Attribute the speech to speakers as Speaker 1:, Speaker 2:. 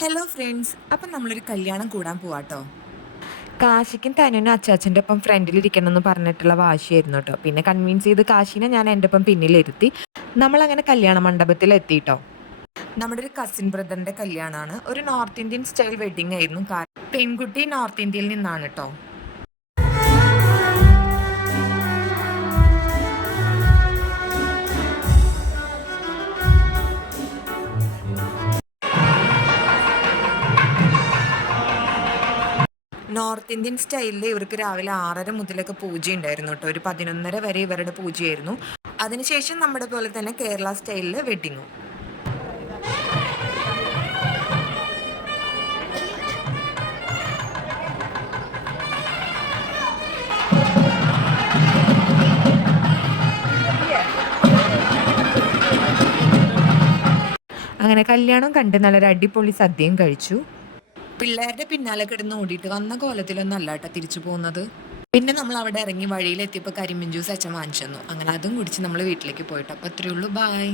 Speaker 1: Hello friends അപ്പം നമ്മളൊരു കല്യാണം കൂടാൻ പോവാട്ടോ.
Speaker 2: കാശിക്കും തനുവിനും അച്ചാച്ചന്റെ ഒപ്പം ഫ്രണ്ടിലിരിക്കണം എന്ന് പറഞ്ഞിട്ടുള്ള വാശിയായിരുന്നു കേട്ടോ. പിന്നെ കൺവിൻസ് ചെയ്ത് കാശിനെ ഞാൻ എന്റെ ഒപ്പം പിന്നിലിരുത്തി നമ്മളങ്ങനെ കല്യാണ മണ്ഡപത്തിൽ എത്തിയിട്ടോ
Speaker 1: നമ്മുടെ ഒരു കസിൻ ബ്രദറിന്റെ കല്യാണമാണ്. ഒരു നോർത്ത് ഇന്ത്യൻ സ്റ്റൈൽ വെഡിങ് ആയിരുന്നു. പെൺകുട്ടി നോർത്ത് ഇന്ത്യയിൽ നിന്നാണ് കേട്ടോ. നോർത്ത് ഇന്ത്യൻ സ്റ്റൈലിൽ ഇവർക്ക് രാവിലെ ആറര മുതലൊക്കെ പൂജ ഉണ്ടായിരുന്നു കേട്ടോ. ഒരു പതിനൊന്നര വരെ ഇവരുടെ പൂജയായിരുന്നു. അതിനുശേഷം നമ്മുടെ പോലെ തന്നെ കേരള സ്റ്റൈലിൽ വെഡിങ്ങും.
Speaker 2: അങ്ങനെ കല്യാണം കണ്ട് നല്ലൊരു അടിപൊളി സദ്യയും കഴിച്ചു.
Speaker 1: പിള്ളേരുടെ പിന്നാലെ കിടന്ന് ഓടിയിട്ട് വന്ന കോലത്തിലൊന്നും അല്ല കേട്ടോ തിരിച്ചു പോകുന്നത്. പിന്നെ നമ്മൾ അവിടെ ഇറങ്ങി വഴിയിലെത്തിയപ്പോൾ കരിമ്പിൻ ജ്യൂസ് അച്ഛൻ വാങ്ങിച്ചു തന്നു അങ്ങനെ അതും കുടിച്ച് നമ്മൾ വീട്ടിലേക്ക് പോയിട്ട്. അപ്പോൾ അത്രയേ ഉള്ളൂ. ബായ്